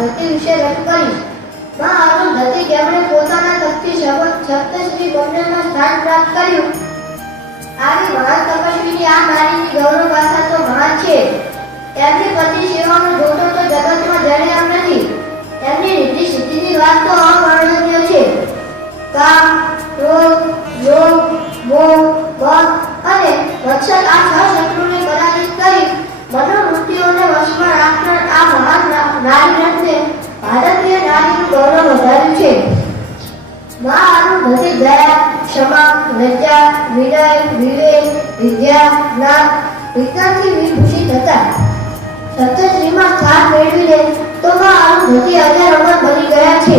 અરુંધતી વિશે રજૂ કરી. માં અરુંધતી જેમણે પોતાના તપથી સપ્તશ્રી ગોંડલમાં સ્થાન પ્રાપ્ત કર્યું. આવી મહાન તપસ્વીની આ નારીની ગૌરવ ગાથા તો મહાન છે. તેમની પતિ સેવાનો જોતો તો જગતમાં જડે એમ નથી. તેમની રીતિ સિદ્ધિની વાત તો અવર્ણનીય છે. કામ, ક્રોધ, યોગ, મોહ વક અને વત્સલ આ છ શત્રુને પરાજિત કરી. મનોવૃત્તિઓને વશમાં રાખનાર આ મહાન નારી લજ્જા વિનય વિવેક વિદ્યા જ્ઞાન વિજ્ઞાનથી વિભૂષિત હતા. સપ્તશ્રીમાં સ્થાન મેળવીને તો આમ અરુંધતી અજર અમર બની ગયા છે.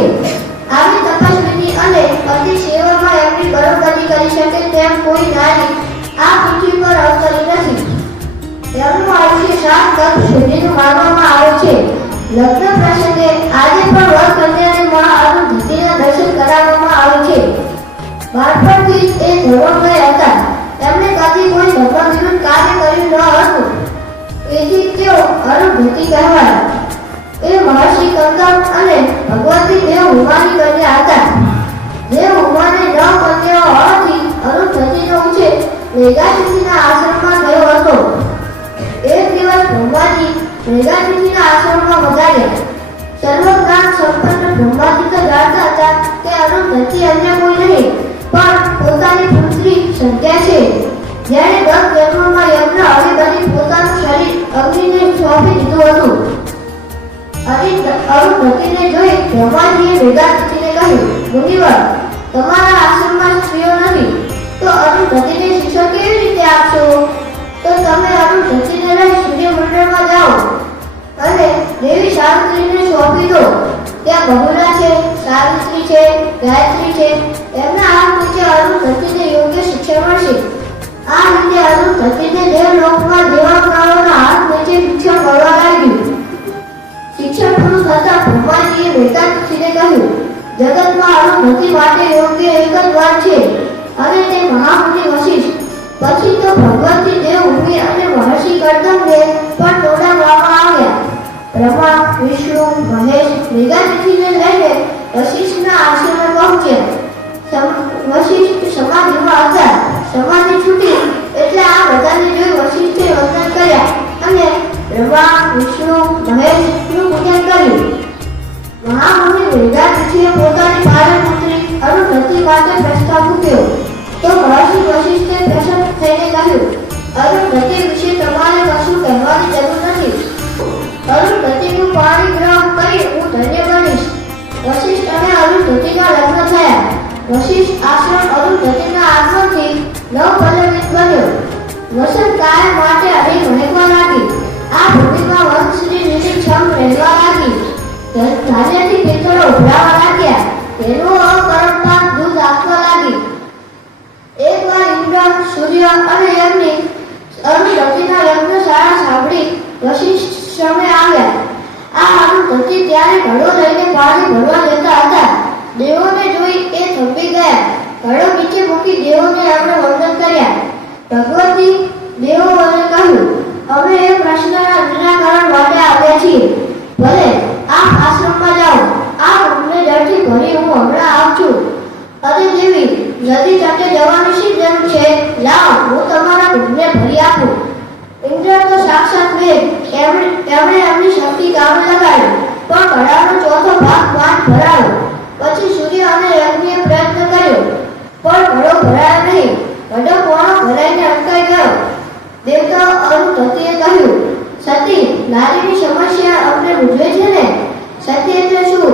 આવી તપસ્વીની અને અતિ સેવામાં એમની બરોબરી કરી શકે તેમ કોઈ નારી આ પૃથ્વી પર અવતરી નથી. તેમનું આયુષ્ય સાત તપ સુધીનું માનવામાં આવે છે. લગ્ન પ્રસંગે આજે પણ વર કન્યાને મા અરુણ ધતીના દર્શન કરાવવામાં આવે છે. બાળપણથી એ ધર્મમય હતા. તેમણે કદી કોઈ ભગવાન વિરુદ્ધ કાર્ય કર્યું ન હતું. તેથી તેઓ અરુંધતી કહેવાયા. એ મહર્ષિ કંકમ અને ભગવાનથી દેવ ઉમાની કન્યા હતા. જે ઉમાને ન કન્યાઓ હોવાથી અરુંધતીનો ઉછેર મેઘાતિથિના આશ્રમમાં થયો હતો. એક દિવસ ભગવાનજી મેઘાતિથિના આશ્રમમાં વધાર્યા સર્વજ્ઞાન સંપન્ન ભગવાનજી તો જાણતા અરિ- અરુંધતીને જોઈ, બ્રહ્માજીએ મેઘાતિથિને કહ્યું, મુનિવર, તમારા આશ્રમમાં સ્ત્રીઓ નથી. તો અરુંધતીને શિક્ષણ કેવી રીતે આપશો? તો તમે અરુંધતીને લઈ સૂર્યમંડળમાં જાઓ અને દેવી સાવિત્રીને સોંપી દો. ત્યાં બહુલા છે, સાવિત્રી છે, ગાયત્રી છે. એમના હાથ નીચે અરુંધતીને યોગ્ય શિક્ષણ મળશે, આ રીતે અરુંધતીને બ્રહ્માજીએ મેઘાતિથિને કહ્યું, જગતમાં અરુંધતી માટે યોગ્ય એક જ વાત છે. અને તે મહામુનિ વશિષ્ઠ. પછી તો ભગવતી દેવભૂમિ અને મહર્ષિ કર્તવ્ય પણ તોડાવવામાં આવ્યા. બ્રહ્મા, વિષ્ણુ, મહેશ મેઘાતિથિને લઈને વશિષ્ઠના આશ્રમે પહોંચ્યા. વશિષ્ઠ સમાધિમાં મેઘાતિથિએ પોતાની પાલન પુત્રી અરુંધતી માટે પ્રસ્તાવ મૂક્યો. તો મહર્ષિ વશિષ્ઠે પ્રસન્ન થઈને કહ્યું અરુંધતી વિશે તમારે કશું કહેવાની જરૂર નથી. અરુંધતીનું પાણી ગ્રહણ કરી હું ધન્ય બનીશ. વશિષ્ઠ અને અરુંધતીના લગ્ન થયા. વશિષ્ઠ આશ્રમ અરુંધતીના આગમનથી નવ પલ્લવિત બન્યો. વસંત કાયમ માટે અહીં વહેવા લાગી. આ ભૂમિમાં વંશની છમ રહેવા લાગી. ધન- ઇન્દ્ર સૂર્ય અને યજ્ઞ. અરુંધતીના યજ્ઞ સારા સાંભળી વશિષ્ઠ સામે આવ્યા. આ અરુંધતી ત્યારે ઘડો લઈને પાણી ભરવા જતા હતા. દેવોને જોઈ એ થંભી ગયા. ઘડો નીચે મૂકી દેવોને આપણે વંદન કર્યા. ભગવતી દેવો મને કહ્યું, અમે એ પ્રશ્નના નિરાકરણ માટે આવ્યા છીએ. ભલે આપ આશ્રમમાં જાઓ. આ રૂમને જળથી ભરી હું હમણાં આવું છું અને દેવી નદી તટે જવાની શી છે, લાવ, હું તમારા ભૂમને ભરી આપું. ઇન્દ્ર તો સાક્ષાત વેદ એમણે એમની શક્તિ કામ લગાડી, પણ ઘડાનો ચોથો ભાગ માન ભરાયો. પછી સૂર્ય અને યજ્ઞએ પ્રયત્ન કર્યો, પણ ઘડો ભરાયો નહીં. ઘડો પોણો ભરાઈને અટકાઈ ગયો. દેવતાઓ અરુંધતીએ કહ્યું, સતી, નારીની સમસ્યા અમને મૂંઝવે છે ને? સતી એટલે શું?